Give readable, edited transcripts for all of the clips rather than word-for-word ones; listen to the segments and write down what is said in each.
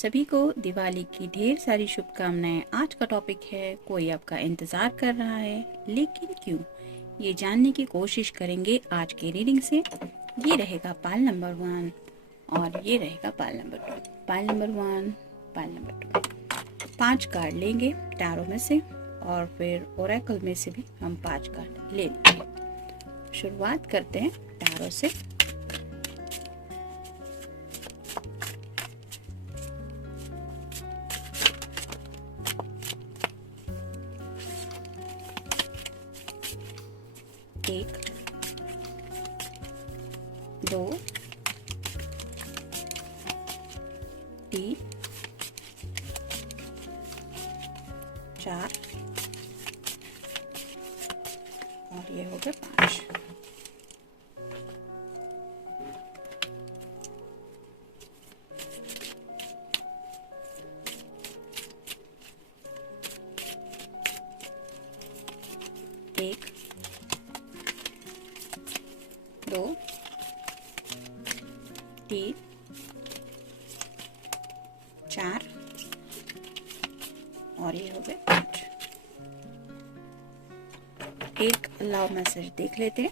सभी को दिवाली की ढेर सारी शुभकामनाएं। आज का टॉपिक है कोई आपका इंतजार कर रहा है लेकिन क्यों, ये जानने की कोशिश करेंगे आज के रीडिंग से। ये रहेगा पाल नंबर 1 और ये रहेगा पाल नंबर 2। पाल नंबर 1, पाल नंबर 2। 5 कार्ड लेंगे टैरो में से और फिर ओरेकल में से भी हम 5 कार्ड ले लेंगे। शुरुआत करते हैं टैरो से। एक, 2, 3, 4 और ये हो गए 5। एक, 2, 3, 4 और ये हो गए 5। एक अलाउ मैसेज देख लेते हैं।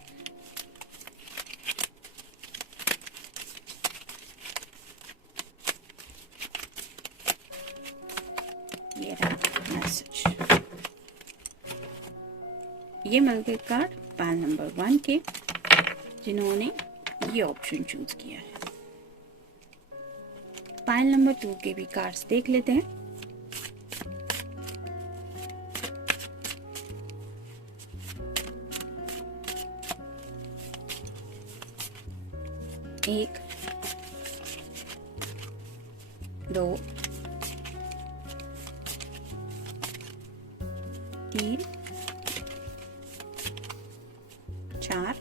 ये रहा मैसेज। ये मिल गए कार्ड पाल नंबर 1 के, जिन्होंने ये ऑप्शन चूज किया है। पाइल नंबर 2 के भी कार्ड्स देख लेते हैं। एक, 2, 3, 4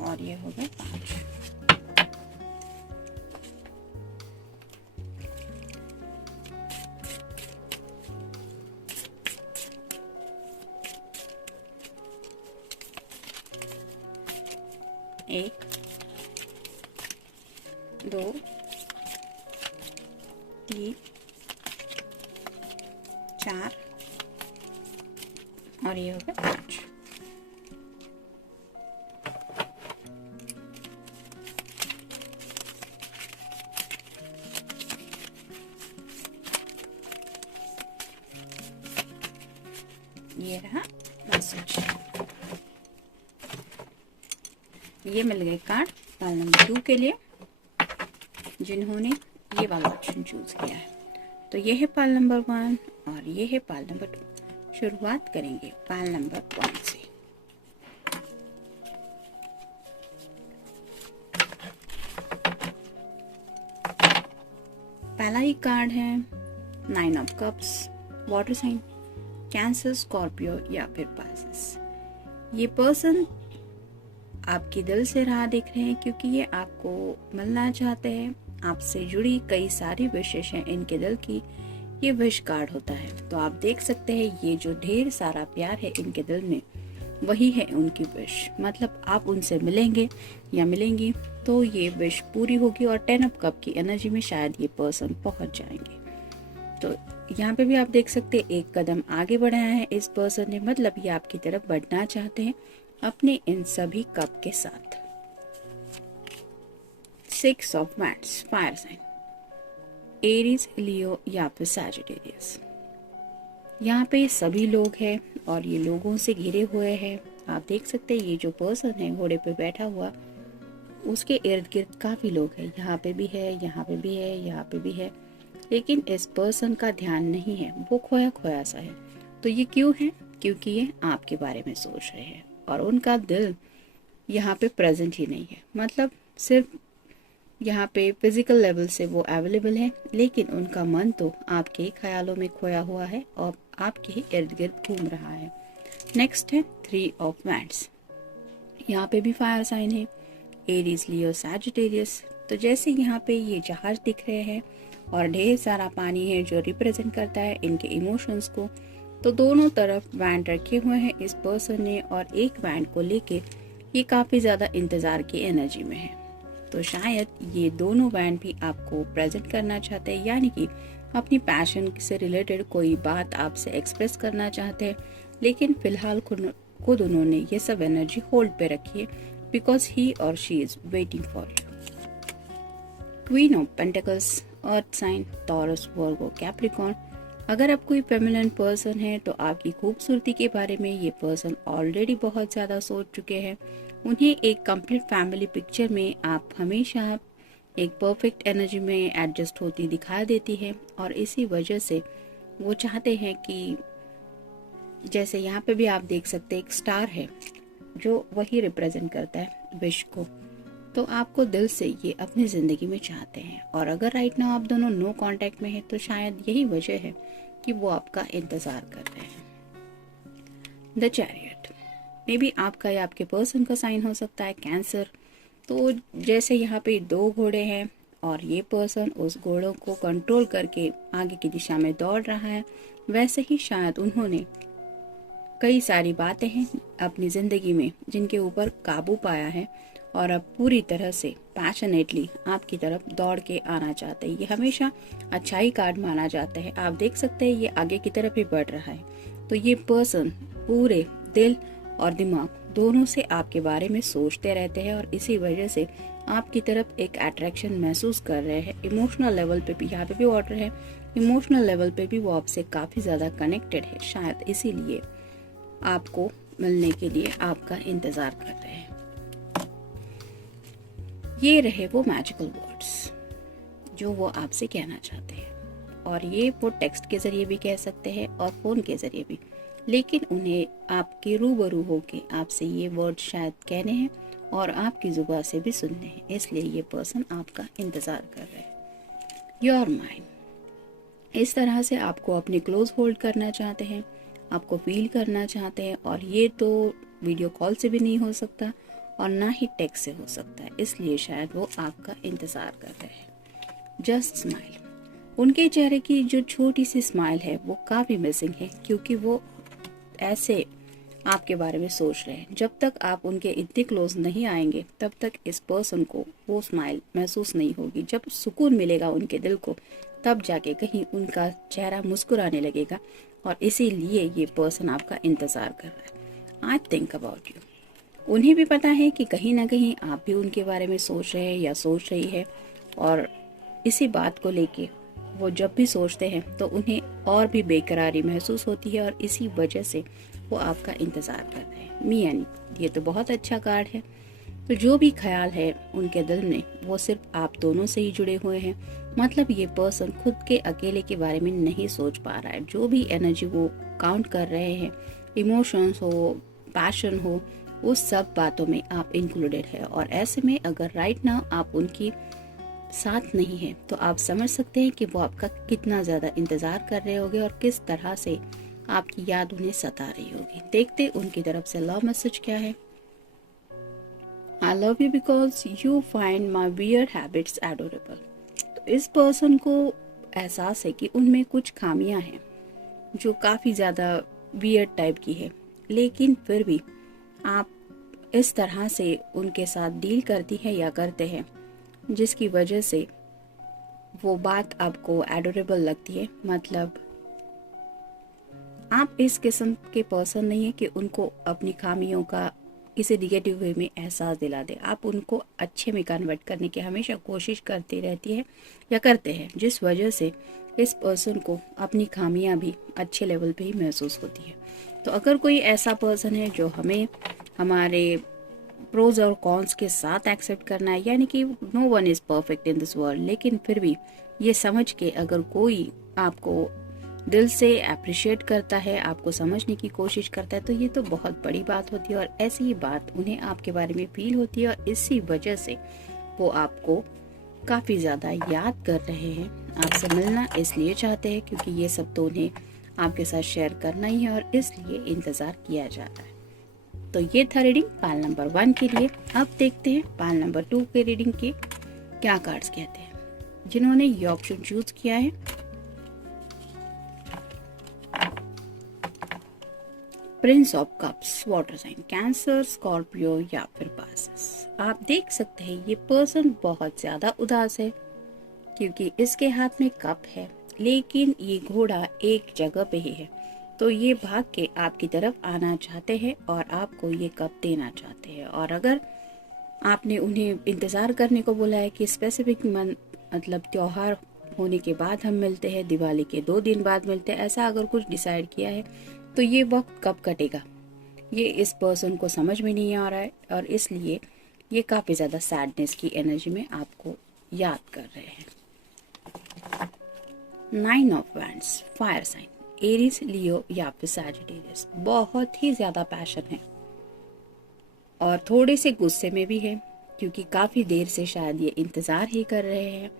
और ये हो गए 5। एक, 2, 3, 4 और ये हो गए 5। ये रहा मैसेज। ये मिल गए कार्ड पाल नंबर 2 के लिए, जिन्होंने ये वाला ऑप्शन चूज किया है। तो ये है पाल नंबर 1 और ये है पाल नंबर 2। शुरुआत करेंगे पाल नंबर 1 से। पहला ही कार्ड है 9 of cups, water sign, Cancer, Scorpio या फिर पाइसेस। ये पर्सन आपके दिल से राह देख रहे हैं क्योंकि ये आपको मिलना चाहते हैं। आपसे जुड़ी कई सारी विशेष हैं इनके दिल की। ये विश कार्ड होता है, तो आप देख सकते हैं ये जो ढेर सारा प्यार है इनके दिल में, वही है उनकी विश। मतलब आप उनसे मिलेंगे या मिलेंगी तो ये विश पूरी होगी और 10 ऑफ कप की एनर्जी में शायद ये पर्सन पहुंच जाएंगे। तो यहाँ पे भी आप देख सकते हैं एक कदम आगे बढ़ाया है इस पर्सन ने, मतलब ये आपकी तरफ बढ़ना चाहते हैं अपने इन सभी कप के साथ। 6 of wands, fire sign, Aries, Leo या फिर सैजिटेरियस। यहाँ पे सभी लोग हैं और ये लोगों से घिरे हुए हैं। आप देख सकते हैं ये जो पर्सन है घोड़े पे बैठा हुआ, उसके इर्द गिर्द काफी लोग हैं। यहाँ पे भी है, यहाँ पे भी है, यहाँ पे भी है, लेकिन इस पर्सन का ध्यान नहीं है, वो खोया खोया सा है। तो ये क्यों है? क्योंकि ये आपके बारे में सोच रहे हैं और उनका दिल यहाँ पे प्रेजेंट ही नहीं है। मतलब सिर्फ यहाँ पे फिजिकल लेवल से वो अवेलेबल है, लेकिन उनका मन तो आपके ख्यालों में खोया हुआ है और आपके ही इर्द गिर्द घूम रहा है। नेक्स्ट है 3 ऑफ वैंड्स। यहाँ पे भी फायर साइन है, एरीज, लियो, सैजिटेरियस। तो जैसे यहाँ पे ये जहाज दिख रहे हैं और ढेर सारा पानी है जो रिप्रेजेंट करता है इनके इमोशंस को, तो दोनों तरफ बैंड रखे हुए हैं इस पर्सन ने और एक बैंड को लेके ये काफी ज्यादा इंतजार की एनर्जी में है। तो शायद ये दोनों बैंड भी आपको प्रेजेंट करना चाहते हैं, यानी कि अपनी पैशन से रिलेटेड कोई बात आपसे एक्सप्रेस करना चाहते हैं, लेकिन फिलहाल खुद उन्होंने ये सब एनर्जी होल्ड पे रखी है बिकॉज ही और she is waiting for you. Queen of pentacles, earth sign, Taurus, Virgo, Capricorn. अगर आप कोई फेमिनिन पर्सन है तो आपकी खूबसूरती के बारे में ये पर्सन ऑलरेडी बहुत ज़्यादा सोच चुके हैं। उन्हें एक कंप्लीट फैमिली पिक्चर में आप हमेशा एक परफेक्ट एनर्जी में एडजस्ट होती दिखा देती है, और इसी वजह से वो चाहते हैं कि जैसे यहाँ पे भी आप देख सकते हैं एक स्टार है जो वही रिप्रेजेंट करता है विश को, तो आपको दिल से ये अपनी ज़िंदगी में चाहते हैं। और अगर राइट नाउ आप दोनों नो कांटेक्ट में हैं तो शायद यही वजह है कि वो आपका इंतज़ार कर रहे हैं। द चैरियट, मे बी आपका या आपके पर्सन का साइन हो सकता है कैंसर। तो जैसे यहाँ पे 2 घोड़े हैं और ये पर्सन उस घोड़ों को कंट्रोल करके आगे की दिशा में दौड़ रहा है, वैसे ही शायद उन्होंने कई सारी बातें हैं अपनी ज़िंदगी में जिनके ऊपर काबू पाया है और अब पूरी तरह से पैशनेटली आपकी तरफ दौड़ के आना चाहते हैं। ये हमेशा अच्छाई कार्ड माना जाता है। आप देख सकते हैं ये आगे की तरफ ही बढ़ रहा है। तो ये पर्सन पूरे दिल और दिमाग दोनों से आपके बारे में सोचते रहते हैं और इसी वजह से आपकी तरफ एक अट्रैक्शन महसूस कर रहे हैं। इमोशनल लेवल पे भी यहाँ पे भी ऑर्डर है, इमोशनल लेवल पे भी वो आपसे काफ़ी ज़्यादा कनेक्टेड है। शायद इसीलिए आपको मिलने के लिए आपका इंतज़ार कर रहे हैं। ये रहे वो मैजिकल वर्ड्स जो वो आपसे कहना चाहते हैं, और ये वो टेक्स्ट के ज़रिए भी कह सकते हैं और फ़ोन के ज़रिए भी, लेकिन उन्हें आपके रूबरू होके आपसे ये वर्ड शायद कहने हैं और आपकी ज़ुबान से भी सुनने हैं। इसलिए ये पर्सन आपका इंतज़ार कर रहे हैं। योर माइंड इस तरह से आपको अपने क्लोज होल्ड करना चाहते हैं, आपको फील करना चाहते हैं, और ये तो वीडियो कॉल से भी नहीं हो सकता और ना ही टेक्स्ट से हो सकता है, इसलिए शायद वो आपका इंतज़ार कर रहे हैं। जस्ट स्माइल, उनके चेहरे की जो छोटी सी स्माइल है वो काफ़ी मिसिंग है, क्योंकि वो ऐसे आपके बारे में सोच रहे हैं। जब तक आप उनके इतने क्लोज नहीं आएंगे तब तक इस पर्सन को वो स्माइल महसूस नहीं होगी। जब सुकून मिलेगा उनके दिल को तब जाके कहीं उनका चेहरा मुस्कुराने लगेगा, और इसीलिए ये पर्सन आपका इंतज़ार कर रहा है। आई थिंक अबाउट यू, उन्हें भी पता है कि कहीं ना कहीं आप भी उनके बारे में सोच रहे हैं या सोच रही है, और इसी बात को लेके वो जब भी सोचते हैं तो उन्हें और भी बेकरारी महसूस होती है, और इसी वजह से वो आपका इंतज़ार कर रहे हैं। मी एंड ये तो बहुत अच्छा कार्ड है। तो जो भी ख्याल है उनके दिल में वो सिर्फ आप दोनों से ही जुड़े हुए हैं। मतलब ये पर्सन खुद के अकेले के बारे में नहीं सोच पा रहा है। जो भी एनर्जी वो काउंट कर रहे हैं, इमोशंस हो, पैशन हो, उस सब बातों में आप इंक्लूडेड है। और ऐसे में अगर राइट नाउ आप उनकी साथ नहीं है तो आप समझ सकते हैं कि वो आपका कितना ज़्यादा इंतज़ार कर रहे होंगे और किस तरह से आपकी याद उन्हें सता रही होगी। देखते उनकी तरफ से लव मैसेज क्या है। I love you because you find my weird habits adorable। तो इस पर्सन को एहसास है कि उनमें कुछ खामियां हैं जो काफ़ी ज़्यादा वियर्ड टाइप की है, लेकिन फिर भी आप इस तरह से उनके साथ डील करती है या करते हैं जिसकी वजह से वो बात आपको एडोरेबल लगती है। मतलब आप इस किस्म के पर्सन नहीं है कि उनको अपनी खामियों का किसी निगेटिव वे में एहसास दिला दे। आप उनको अच्छे में कन्वर्ट करने की हमेशा कोशिश करती रहती है या करते हैं, जिस वजह से इस पर्सन को अपनी खामियां भी अच्छे लेवल पे ही महसूस होती है। तो अगर कोई ऐसा पर्सन है जो हमें हमारे प्रोज और कॉन्स के साथ एक्सेप्ट करना है, यानी कि no one is perfect in this world, लेकिन फिर भी ये समझ के अगर कोई आपको दिल से अप्रिशिएट करता है, आपको समझने की कोशिश करता है, तो ये तो बहुत बड़ी बात होती है। और ऐसी ही बात उन्हें आपके बारे में फील होती है, और इसी वजह से वो आपको काफ़ी ज़्यादा याद कर रहे हैं। आपसे मिलना इसलिए चाहते हैं क्योंकि ये सब तो उन्हें आपके साथ शेयर करना ही है, और इसलिए इंतज़ार किया जा रहा है। तो ये था रीडिंग पाल नंबर 1 के लिए। अब देखते हैं पाल नंबर 2 के रीडिंग के क्या कार्ड्स कहते हैं। जिन्होंने ये ऑप्शन चूज किया है prince of cups, water sign, Cancer, Scorpio या फिर पासेस। आप देख सकते हैं ये पर्सन बहुत ज्यादा उदास है क्योंकि इसके हाथ में कप है, लेकिन ये घोड़ा एक जगह पे ही है। तो ये भाग के आपकी तरफ आना चाहते हैं और आपको ये कप देना चाहते हैं। और अगर आपने उन्हें इंतजार करने को बोला है कि स्पेसिफिक मतलब त्योहार होने के बाद हम मिलते हैं, दिवाली के 2 दिन बाद मिलते हैं, ऐसा अगर कुछ डिसाइड किया है तो ये वक्त कब कटेगा ये इस पर्सन को समझ में नहीं आ रहा है, और इसलिए ये काफी ज्यादा सैडनेस की एनर्जी में आपको याद कर रहे हैं। 9 of wands, fire sign, Aries, Leo या फिर सैजिटेरियस। बहुत ही ज्यादा पैशन है और थोड़े से गुस्से में भी है क्योंकि काफी देर से शायद ये इंतजार ही कर रहे हैं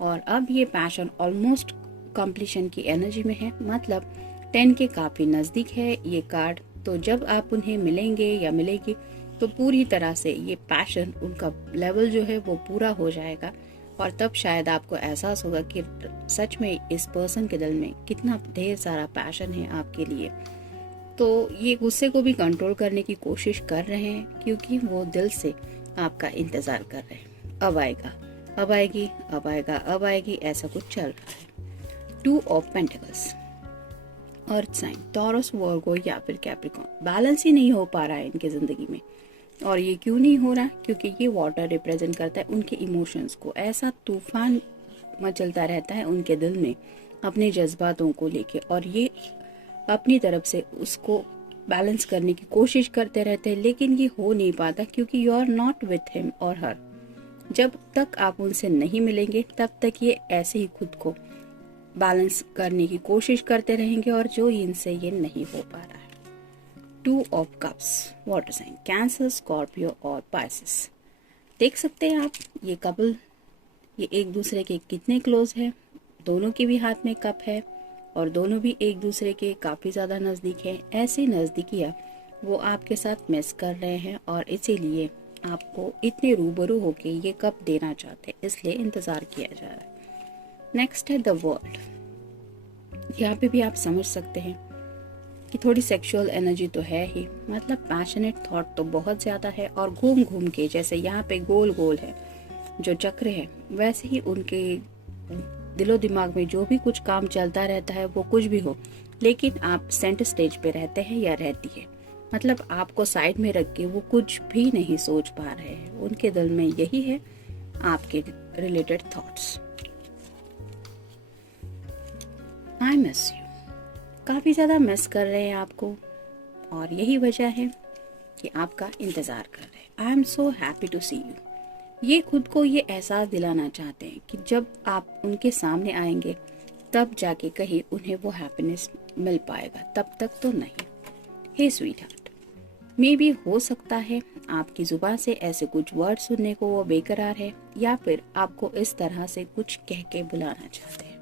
और अब ये पैशन ऑलमोस्ट कंप्लीशन की एनर्जी में है, मतलब 10 के काफी नजदीक है ये कार्ड। तो जब आप उन्हें मिलेंगे या मिलेगी तो पूरी तरह से ये पैशन, उनका लेवल जो है वो पूरा हो जाएगा और तब शायद आपको एहसास होगा कि सच में इस पर्सन के दिल में कितना ढेर सारा पैशन है आपके लिए। तो ये गुस्से को भी कंट्रोल करने की कोशिश कर रहे हैं क्योंकि वो दिल से आपका इंतजार कर रहे हैं। अब आएगा, अब आएगी, अब आएगा, अब आएगी, ऐसा कुछ चल रहा है। 2 of pentacles, earth sign, Taurus, Virgo या फिर कैप्रिकॉर्न। बैलेंस ही नहीं हो पा रहा है इनके जिंदगी में। और ये क्यों नहीं हो रहा? क्योंकि ये वाटर रिप्रेजेंट करता है उनके इमोशंस को। ऐसा तूफान मचलता रहता है उनके दिल में अपने जज्बातों को लेके, और ये अपनी तरफ से उसको बैलेंस करने की कोशिश करते रहते हैं, लेकिन ये हो नहीं पाता क्योंकि you are not with him और हर। जब तक आप उनसे नहीं मिलेंगे तब तक ये ऐसे ही खुद को बैलेंस करने की कोशिश करते रहेंगे और जो इनसे ये नहीं हो पा रहा है। 2 of cups, water sign, Cancer, Scorpio और पाइसेस। देख सकते हैं आप ये कपल, ये एक दूसरे के कितने क्लोज है। दोनों के भी हाथ में कप है और दोनों भी एक दूसरे के काफी ज्यादा नजदीक है। ऐसी नजदीकियां वो आपके साथ मिस कर रहे हैं और इसीलिए आपको इतने रूबरू होके ये कप देना चाहते हैं, इसलिए इंतजार किया जा रहा है। नेक्स्ट है द वर्ल्ड। यहाँ पे भी आप समझ सकते हैं कि थोड़ी सेक्सुअल एनर्जी तो है ही, मतलब पैशनेट थॉट तो बहुत ज्यादा है और घूम घूम के, जैसे यहाँ पे गोल गोल है जो चक्र है, वैसे ही उनके दिलो दिमाग में जो भी कुछ काम चलता रहता है वो कुछ भी हो, लेकिन आप सेंटर स्टेज पे रहते हैं या रहती है, मतलब आपको साइड में रख के वो कुछ भी नहीं सोच पा रहे हैं। उनके दिल में यही है आपके related thoughts. I miss you, काफी ज्यादा मिस कर रहे हैं आपको और यही वजह है कि आपका इंतजार कर रहे हैं। I am so happy to see you, ये खुद को ये एहसास दिलाना चाहते हैं कि जब आप उनके सामने आएंगे तब जाके कहीं उन्हें वो हैप्पीनेस मिल पाएगा, तब तक तो नहीं। हे स्वीट हार्ट, मे भी हो सकता है आपकी जुबान से ऐसे कुछ वर्ड सुनने को वो बेकरार है, या फिर आपको इस तरह से कुछ कह के बुलाना चाहते हैं।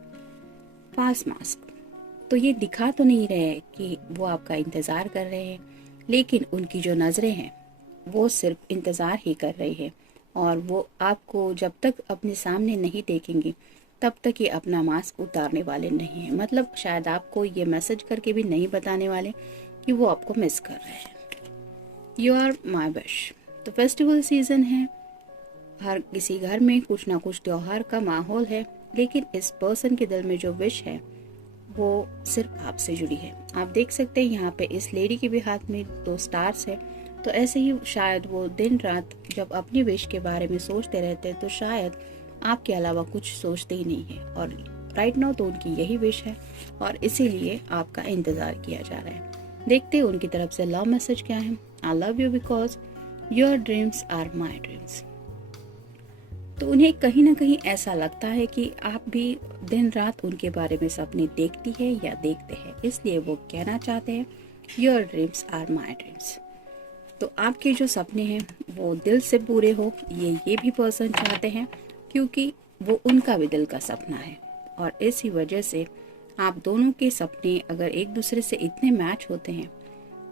पास मास्क, तो ये दिखा तो नहीं रहे कि वो आपका इंतजार कर रहे हैं, लेकिन उनकी जो नजरें हैं वो सिर्फ इंतजार ही कर रही है और वो आपको जब तक अपने सामने नहीं देखेंगे तब तक ये अपना मास्क उतारने वाले नहीं है। मतलब शायद आपको ये मैसेज करके भी नहीं बताने वाले कि वो आपको मिस कर रहे हैं। यू आर माई विश, तो फेस्टिवल सीजन है, हर किसी घर में कुछ ना कुछ त्योहार का माहौल है, लेकिन इस पर्सन के दिल में जो विश है वो सिर्फ आपसे जुड़ी है। आप देख सकते हैं यहाँ पे इस लेडी के भी हाथ में 2 स्टार्स है, तो ऐसे ही शायद वो दिन रात जब अपनी विश के बारे में सोचते रहते हैं तो शायद आपके अलावा कुछ सोचते ही नहीं है, और राइट नाउ तो उनकी यही विश है और इसीलिए आपका इंतजार किया जा रहा है। देखते हैं उनकी तरफ से लव मैसेज क्या है। I love you because your dreams are my dreams. तो उन्हें कहीं ना कहीं ऐसा लगता है कि आप भी दिन रात उनके बारे में सपने देखती है या देखते हैं, इसलिए वो कहना चाहते हैं your dreams are my dreams. तो आपके जो सपने हैं वो दिल से पूरे हो, ये भी पर्सन चाहते हैं क्योंकि वो उनका भी दिल का सपना है, और इसी वजह से आप दोनों के सपने अगर एक दूसरे से इतने मैच होते हैं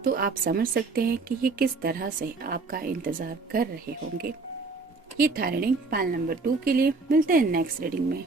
तो आप समझ सकते हैं कि ये किस तरह से आपका इंतजार कर रहे होंगे। ये था रीडिंग पाइल नंबर 2 के लिए। मिलते हैं नेक्स्ट रीडिंग में।